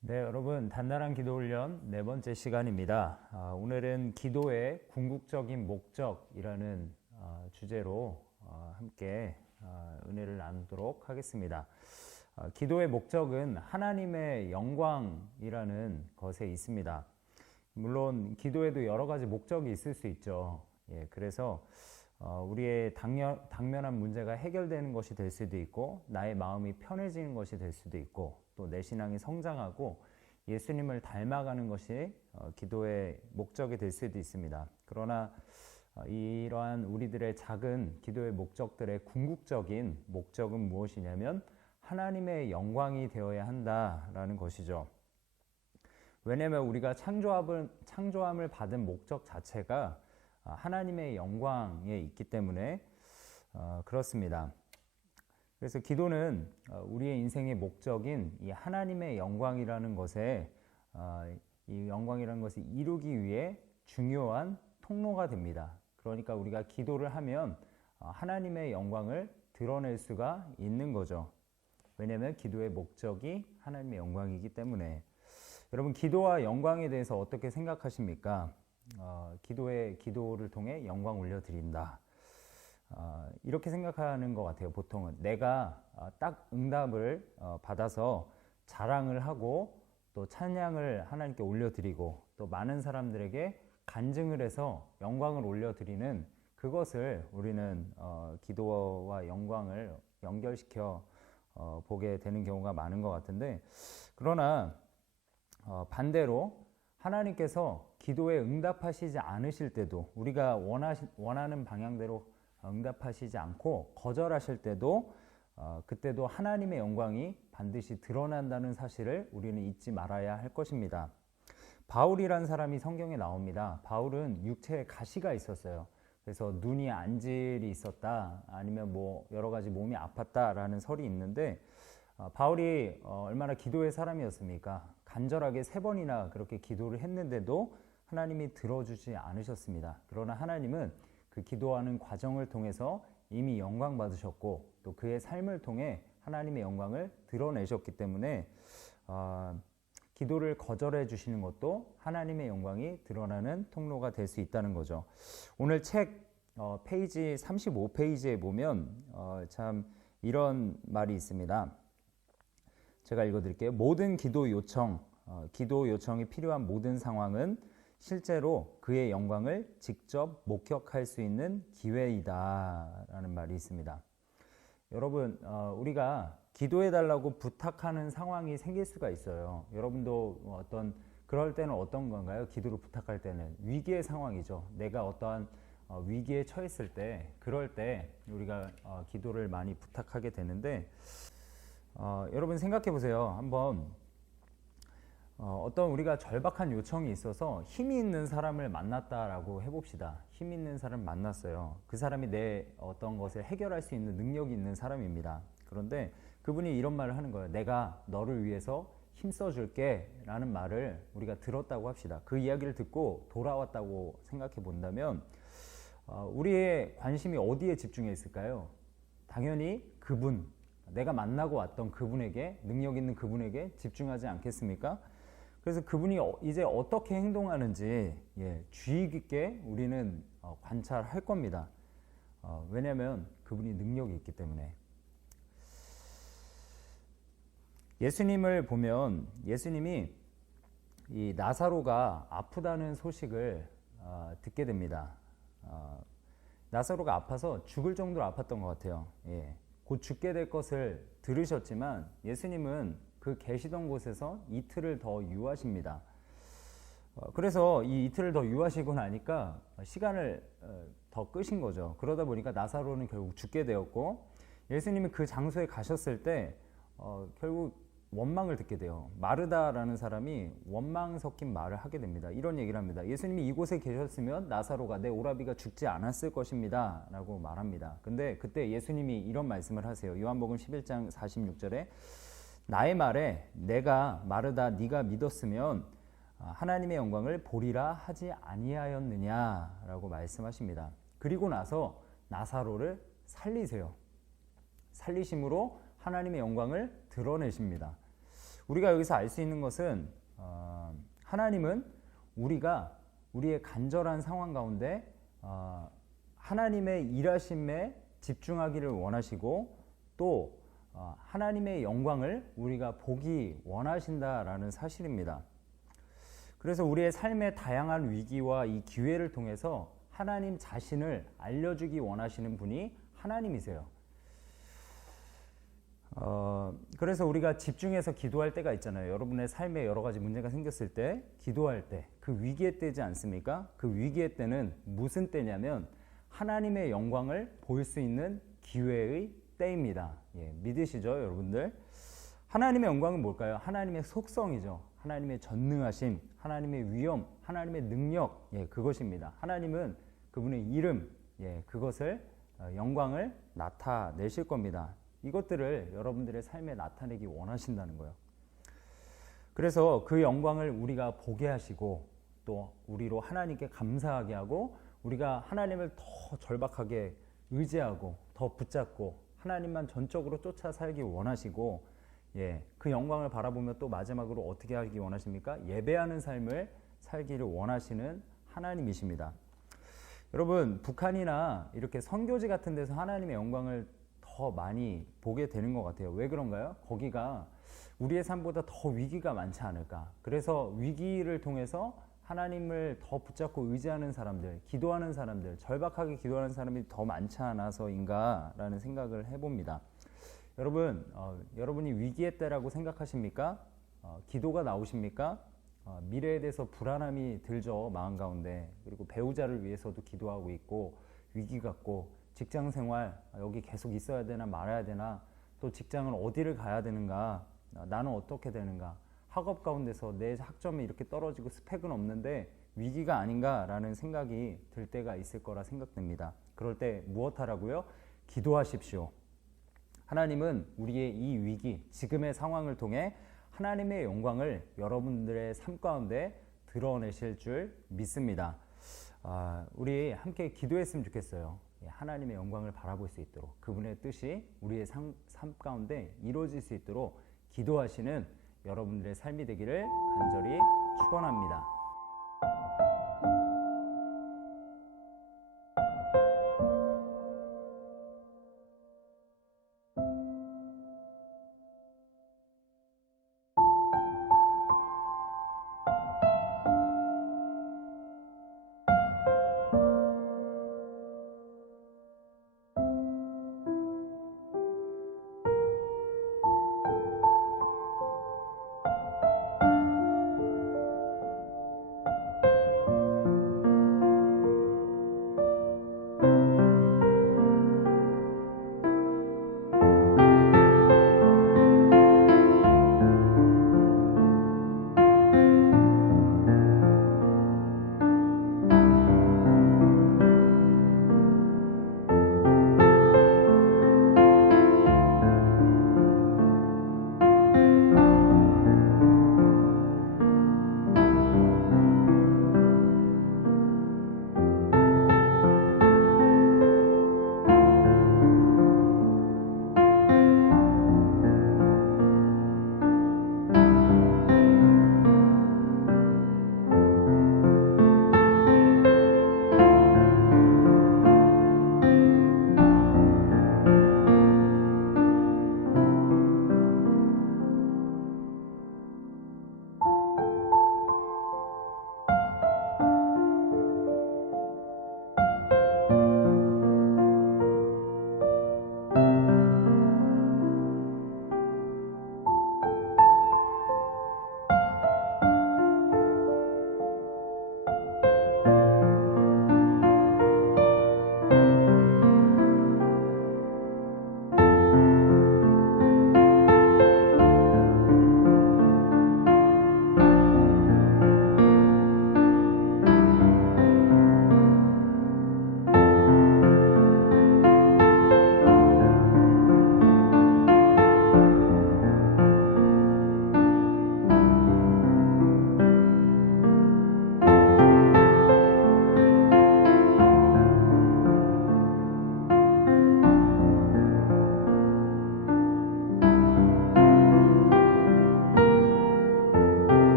네, 여러분 단단한 기도 훈련 네 번째 시간입니다. 오늘은 기도의 궁극적인 목적이라는 주제로 함께 은혜를 나누도록 하겠습니다. 기도의 목적은 하나님의 영광이라는 것에 있습니다. 물론 기도에도 여러 가지 목적이 있을 수 있죠. 그래서 우리의 당면한 문제가 해결되는 것이 될 수도 있고, 나의 마음이 편해지는 것이 될 수도 있고, 또 내 신앙이 성장하고 예수님을 닮아가는 것이 기도의 목적이 될 수도 있습니다. 그러나 이러한 우리들의 작은 기도의 목적들의 궁극적인 목적은 무엇이냐면 하나님의 영광이 되어야 한다라는 것이죠. 왜냐하면 우리가 창조함을 받은 목적 자체가 하나님의 영광에 있기 때문에 그렇습니다. 그래서 기도는 우리의 인생의 목적인 이 하나님의 영광이라는 것에 이 영광이라는 것을 이루기 위해 중요한 통로가 됩니다. 그러니까 우리가 기도를 하면 하나님의 영광을 드러낼 수가 있는 거죠. 왜냐하면 기도의 목적이 하나님의 영광이기 때문에. 여러분, 기도와 영광에 대해서 어떻게 생각하십니까? 기도를 통해 영광 올려드린다. 이렇게 생각하는 것 같아요. 보통은 내가 딱 응답을 받아서 자랑을 하고 또 찬양을 하나님께 올려드리고 또 많은 사람들에게 간증을 해서 영광을 올려드리는 그것을 우리는 기도와 영광을 연결시켜 보게 되는 경우가 많은 것 같은데, 그러나 반대로 하나님께서 기도에 응답하시지 않으실 때도, 우리가 원하는 방향대로 응답하시지 않고 거절하실 때도 그때도 하나님의 영광이 반드시 드러난다는 사실을 우리는 잊지 말아야 할 것입니다. 바울이라는 사람이 성경에 나옵니다. 바울은 육체에 가시가 있었어요. 그래서 눈이 안질이 있었다, 아니면 뭐 여러 가지 몸이 아팠다라는 설이 있는데, 바울이 얼마나 기도의 사람이었습니까? 간절하게 3번이나 그렇게 기도를 했는데도 하나님이 들어주지 않으셨습니다. 그러나 하나님은 그 기도하는 과정을 통해서 이미 영광 받으셨고 또 그의 삶을 통해 하나님의 영광을 드러내셨기 때문에 기도를 거절해 주시는 것도 하나님의 영광이 드러나는 통로가 될 수 있다는 거죠. 오늘 책 페이지 35페이지에 보면 참 이런 말이 있습니다. 제가 읽어드릴게요. 모든 기도 요청이 필요한 모든 상황은 실제로 그의 영광을 직접 목격할 수 있는 기회이다 라는 말이 있습니다. 여러분, 우리가 기도해달라고 부탁하는 상황이 생길 수가 있어요. 여러분도 그럴 때는 어떤 건가요? 기도를 부탁할 때는 위기의 상황이죠. 내가 어떠한 위기에 처했을 때, 그럴 때 우리가 기도를 많이 부탁하게 되는데, 여러분 생각해 보세요. 한번 어떤 우리가 절박한 요청이 있어서 힘이 있는 사람을 만났다라고 해봅시다. 힘 있는 사람을 만났어요. 그 사람이 내 어떤 것을 해결할 수 있는 능력이 있는 사람입니다. 그런데 그분이 이런 말을 하는 거예요. 내가 너를 위해서 힘써줄게 라는 말을 우리가 들었다고 합시다. 그 이야기를 듣고 돌아왔다고 생각해 본다면 우리의 관심이 어디에 집중해 있을까요? 당연히 그분, 내가 만나고 왔던 그분에게, 능력 있는 그분에게 집중하지 않겠습니까? 그래서 그분이 이제 어떻게 행동하는지 주의 깊게 우리는 관찰할 겁니다. 왜냐하면 그분이 능력이 있기 때문에. 예수님을 보면 예수님이 이 나사로가 아프다는 소식을 듣게 됩니다. 나사로가 아파서 죽을 정도로 아팠던 것 같아요. 곧 죽게 될 것을 들으셨지만 예수님은 그 계시던 곳에서 이틀을 더 유하십니다. 그래서 이 이틀을 더 유하시고 나니까 시간을 더 끄신 거죠. 그러다 보니까 나사로는 결국 죽게 되었고, 예수님이 그 장소에 가셨을 때 결국 원망을 듣게 돼요. 마르다라는 사람이 원망 섞인 말을 하게 됩니다. 이런 얘기를 합니다. 예수님이 이곳에 계셨으면 나사로가, 내 오라비가 죽지 않았을 것입니다 라고 말합니다. 근데 그때 예수님이 이런 말씀을 하세요. 요한복음 11장 46절에 나의 말에 내가 마르다 네가 믿었으면 하나님의 영광을 보리라 하지 아니하였느냐라고 말씀하십니다. 그리고 나서 나사로를 살리세요. 살리심으로 하나님의 영광을 드러내십니다. 우리가 여기서 알 수 있는 것은 하나님은 우리가 우리의 간절한 상황 가운데 하나님의 일하심에 집중하기를 원하시고 또 하나님의 영광을 우리가 보기 원하신다라는 사실입니다. 그래서 우리의 삶의 다양한 위기와 이 기회를 통해서 하나님 자신을 알려주기 원하시는 분이 하나님이세요. 그래서 우리가 집중해서 기도할 때가 있잖아요. 여러분의 삶에 여러 가지 문제가 생겼을 때 기도할 때 그 위기의 때지 않습니까? 그 위기의 때는 무슨 때냐면 하나님의 영광을 볼 수 있는 기회의 때입니다. 믿으시죠, 여러분들? 하나님의 영광은 뭘까요? 하나님의 속성이죠. 하나님의 전능하심, 하나님의 위엄, 하나님의 능력, 그것입니다. 하나님은 그분의 이름, 그것을 영광을 나타내실 겁니다. 이것들을 여러분들의 삶에 나타내기 원하신다는 거예요. 그래서 그 영광을 우리가 보게 하시고 또 우리로 하나님께 감사하게 하고 우리가 하나님을 더 절박하게 의지하고 더 붙잡고 하나님만 전적으로 쫓아 살기 원하시고 그 영광을 바라보며 또 마지막으로 어떻게 하기 원하십니까? 예배하는 삶을 살기를 원하시는 하나님이십니다. 여러분, 북한이나 이렇게 선교지 같은 데서 하나님의 영광을 더 많이 보게 되는 것 같아요. 왜 그런가요? 거기가 우리의 삶보다 더 위기가 많지 않을까. 그래서 위기를 통해서 하나님을 더 붙잡고 의지하는 사람들, 기도하는 사람들, 절박하게 기도하는 사람이 더 많지 않아서인가라는 생각을 해봅니다. 여러분, 여러분이 위기의 때라고 생각하십니까? 기도가 나오십니까? 미래에 대해서 불안함이 들죠, 마음 가운데. 그리고 배우자를 위해서도 기도하고 있고 위기 같고 직장 생활 여기 계속 있어야 되나 말아야 되나 또 직장을 어디를 가야 되는가 나는 어떻게 되는가 학업 가운데서 내 학점이 이렇게 떨어지고 스펙은 없는데 위기가 아닌가라는 생각이 들 때가 있을 거라 생각됩니다. 그럴 때 무엇 하라고요? 기도하십시오. 하나님은 우리의 이 위기, 지금의 상황을 통해 하나님의 영광을 여러분들의 삶 가운데 드러내실 줄 믿습니다. 우리 함께 기도했으면 좋겠어요. 하나님의 영광을 바라볼 수 있도록 그분의 뜻이 우리의 삶 가운데 이루어질 수 있도록 기도하시는 여러분들의 삶이 되기를 간절히 축원합니다.